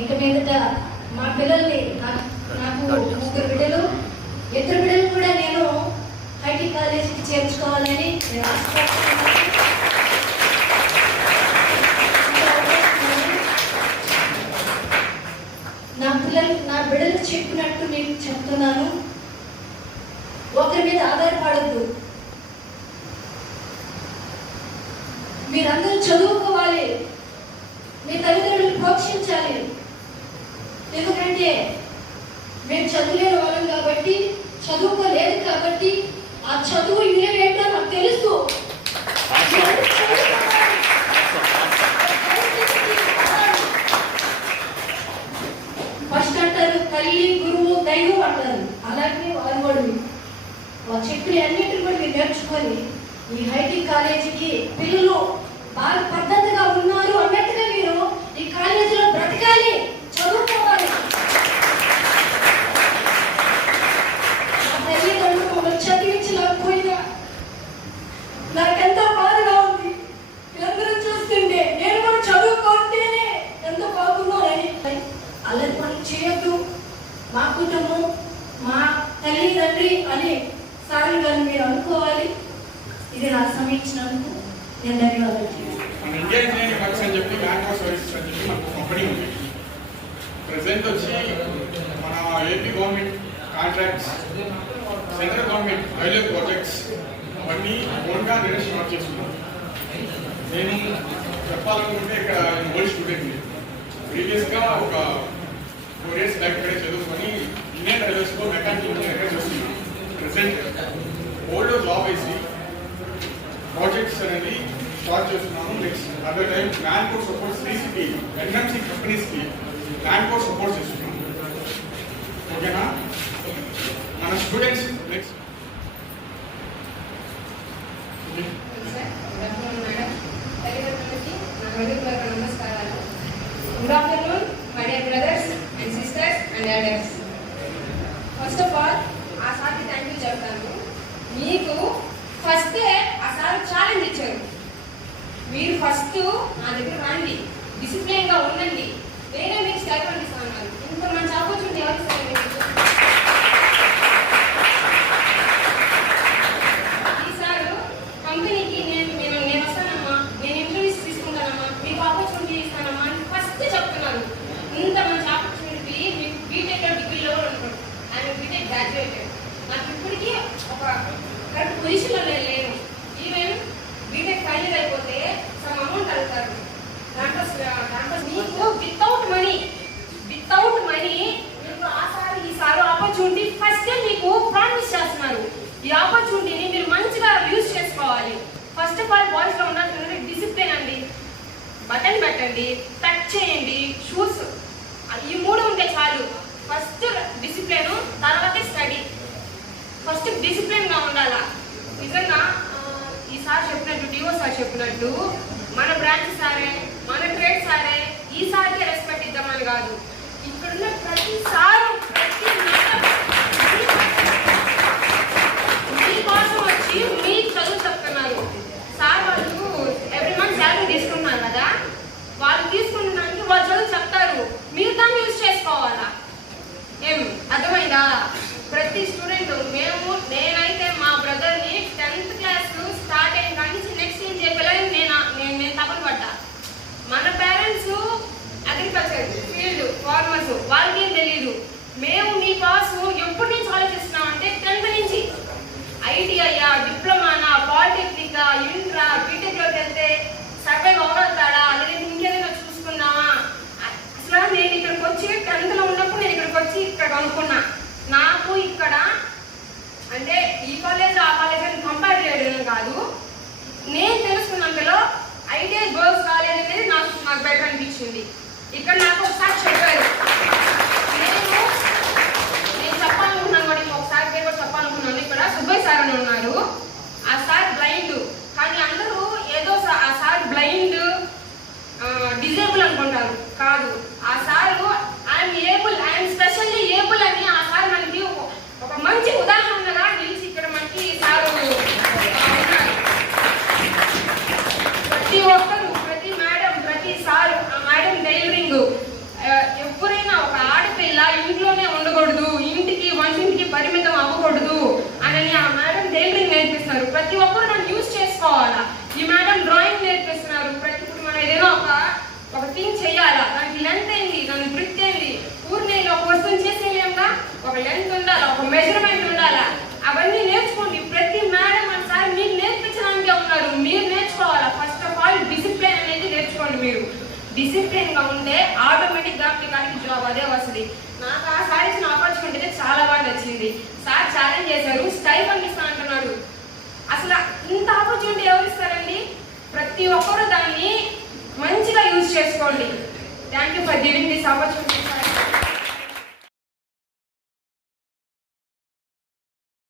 ఇక మీదట మా పిల్లల్ని నాకు ముగ్గురు బిడ్డలు. ఇద్దరు బిడ్డలు కూడా నేను ఐటీ కాలేజీకి చేర్చుకోవాలని నేను. నా పిల్లలు నా బిడ్డలు చెప్పినట్టు నేను చెప్తున్నాను. ఒకరి మీద ఆధారపడద్దు. మీరందరూ చదువుకోవాలి. ఎందుకంటే మేము చదువులేని వాళ్ళం కాబట్టి చదువుకోలేదు కాబట్టి ఆ చదువు విలువ ఏంటో నాకు తెలుసు. ఫస్ట్ అంటారు తల్లి గురువు దైవం అంటారు. అలాగే వాళ్ళు కూడా. వాళ్ళు చెప్పిన అన్నింటిని కూడా మీరు నేర్చుకొని ఈ హైటెక్ కాలేజీకి పిల్లలు బాగా పద్ధతిగా ఉన్నారు మా తల్లిదండ్రి అని సారి గారిని మీరు అనుకోవాలి. ఇది నాకు సమీక్షినందుకు నేను ధన్యవాదాలు ప్రజెంట్ వచ్చి మన AP government contracts central government railway projects అవన్నీ ఓన్గా నిరసన వర్క్ చేస్తున్నాం నేను చెప్పాలనుకుంటే ఇక్కడ ఓల్డ్ స్టూడెంట్ ప్రీవియస్గా ఒక ఫోర్ ఇయర్స్ బ్యాక్ ఇక్కడే చదువుకొని ఇండియన్ రైల్వేస్లో మెకానికల్ ఇంజనీర్ చేస్తున్నాను ప్రెసెంట్ ఓల్డ్ జాబ్ వేసి ప్రాజెక్ట్స్ అనేది స్టార్ట్ చేస్తున్నాము నెక్స్ట్ అదే time land core support Sri City NMC కంపెనీస్కి ల్యాండ్ కోర్ సపోర్ట్ చేస్తున్నాము ఓకేనా మన students next Good afternoon, my dear brothers and first of all ఆ సార్కి థ్యాంక్ యూ చెప్తాను. మీకు ఫస్ట్ ఆ సార్ ఛాలెంజ్ ఇచ్చారు. మీరు ఫస్ట్ నా దగ్గర రండి. డిసిప్లిన్గా ఉండండి నేనే మీకు స్టైఫండ్ ఇస్తాను ఇంత మంచి ఆపర్చునిటీ ఎవరు ఇస్తారు మీకు? ఈసారి కంపెనీకి నేను నేను నేను వస్తానమ్మా నేను ఇంటర్వ్యూస్ తీసుకుంటానమ్మా మీకు ఆపర్చునిటీ ఇస్తానమ్మా అని ఫస్ట్ చెప్తున్నాను ఇంత మంచి ఆపర్చునిటీ మీకు బీటెక్ డిగ్రీలో కూడా ఉంటాడు ఆయన బీటెక్ గ్రాడ్యుయేటెడ్ నాకు ఇప్పటికీ ఒక కరెక్ట్ పొజిషన్లో నేను లేను ఈవెన్ బీటెక్ ఫైనల్ అయిపోతే సమ్ అమౌంట్ అడుగుతారు దాంట్లో దాంట్లో మీకు వితౌట్ మనీ వితౌట్ మనీ మీకు ఆ సార్ ఈ సార్ ఆపర్చునిటీ ఫస్ట్ మీకు ప్రామిస్ చేస్తున్నారు ఈ ఆపర్చునిటీని మీరు మంచిగా యూజ్ చేసుకోవాలి ఫస్ట్ ఆఫ్ ఆల్ బాయ్స్లో ఉండాల్సింది డిసిప్లిన్ అండి. బటన్ పెట్టండి టచ్ చేయండి షూస్ ఈ మూడు ఉంటే చాలు. ఫస్ట్ డిసిప్లిన్ తర్వాతే స్టడీ ఫస్ట్ డిసిప్లిన్గా ఉండాలా? నిజంగా ఈ సార్ చెప్పినట్టు డిఓ సార్ చెప్పినట్టు మన బ్రాంచ్ సారే మన ట్రేడ్ సారే ఈ సార్కే రెస్పెక్ట్ ఇద్దామని కాదు ఇక్కడున్న ప్రతి సారు ప్రతి మేడం మీకోసం వచ్చి మీ చదువు చెప్తున్నారు సార్ వాళ్ళు ఎవ్రీ మంత్ శాలరీ తీసుకుంటున్నారు కదా వాళ్ళు తీసుకుంటున్నానికి వాళ్ళు చదువు చెప్తారు మీరు దాన్ని యూజ్ చేసుకోవాలా ఏం అర్థమైందా ప్రతి స్టూడెంట్ మేము నేనైతే మా బ్రదర్ని టెన్త్ క్లాస్ స్టార్ట్ అయిన కానీ నెక్స్ట్ ఏం చెప్పలేదు నేను నేను నేను తపన పడ్డా మన పేరెంట్స్ అగ్రికల్చర్ ఫీల్డ్ ఫార్మర్స్ వాళ్ళకి ఏం తెలియదు మేము మీ కోసం ఎప్పటి నుంచి ఆలోచిస్తున్నాం అంటే టెన్త్ నుంచి. ఐటీఐయా డిప్లొమానా పాలిటెక్నికా ఇంట్రా బీటెక్లోకి వెళ్తే సర్వైవ్ అవ్వగలుగుతాడా లేదా ఇంకేదైనా చూసుకుందామా? అసలు నేను ఇక్కడికి వచ్చి టెన్త్లో ఉన్నప్పుడు నేను ఇక్కడికి వచ్చి ఇక్కడ అనుకున్నా నాకు ఇక్కడ అంటే ఈ కాలేజ్ ఆ కాలేజ్ అని కంపేర్ చేయడం కాదు. నేను తెలుసుకున్నంతలో ఐటీఐ గర్ల్స్ కాలేజ్ అనేది నాకు నాకు బెటర్ అనిపించింది ఇక్కడ నాకు ఒకసారి చెప్పారు నేను నేను చెప్పాలనుకున్నాను కూడా ఇంకో ఒకసారి పేరు కూడా చెప్పాలనుకున్నాను ఇక్కడ సుబ్బయ్య సార్ అని ఉన్నారు ఆ సార్ బ్లైండ్ కానీ అందరూ ఏదో సా- ఆ సార్ బ్లైండ్ డిజేబుల్ అనుకుంటారు కాదు ఆ sir I'm able I'm specially able అని ఆ సార్ మనకి ఒక- ఒక మంచి ఉదాహరణగా నిలిచి ఇక్కడ మనకి ఈ సారు ఆ, ఉన్నారు ప్రతి ఒక్కరు ప్రతి మేడం ప్రతి సారు ఆ మేడం డైలరింగ్ ఎవరు చేయాలా? దానికి లెంత్ ఏంటి? దాని బ్రిత్ ఏంటి? ఊరిని ఒక వస్తువు చేసేయలేముగా ఒక లెంత్ ఉండాలా? ఒక మెజర్మెంట్ ఉండాలా? అవన్నీ నేర్చుకోండి. ప్రతి మేడం అండ్ సార్ మీరు నేర్పించడానికే ఉన్నారు మీరు నేర్చుకోవాలా? ఫస్ట్ ఆఫ్ ఆల్ డిసిప్లిన్ అనేది నేర్చుకోండి మీరు. డిసిప్లిన్గా ఉంటే ఆటోమేటిక్గా మీకు జాబ్ అదే వస్తుంది నాకు ఆ సార్ ఇచ్చిన ఆపర్చునిటీ చాలా బాగా నచ్చింది. సార్ ఛాలెంజ్ చేశారు. స్టైఫండ్ ఇస్తా అంటున్నాడు. అసలు ఇంత ఆపర్చునిటీ ఎవరు ఇస్తారండి? ప్రతి ఒక్కరు దాన్ని మంచిగా యూజ్ చేసుకోండి. Thank you for giving this opportunity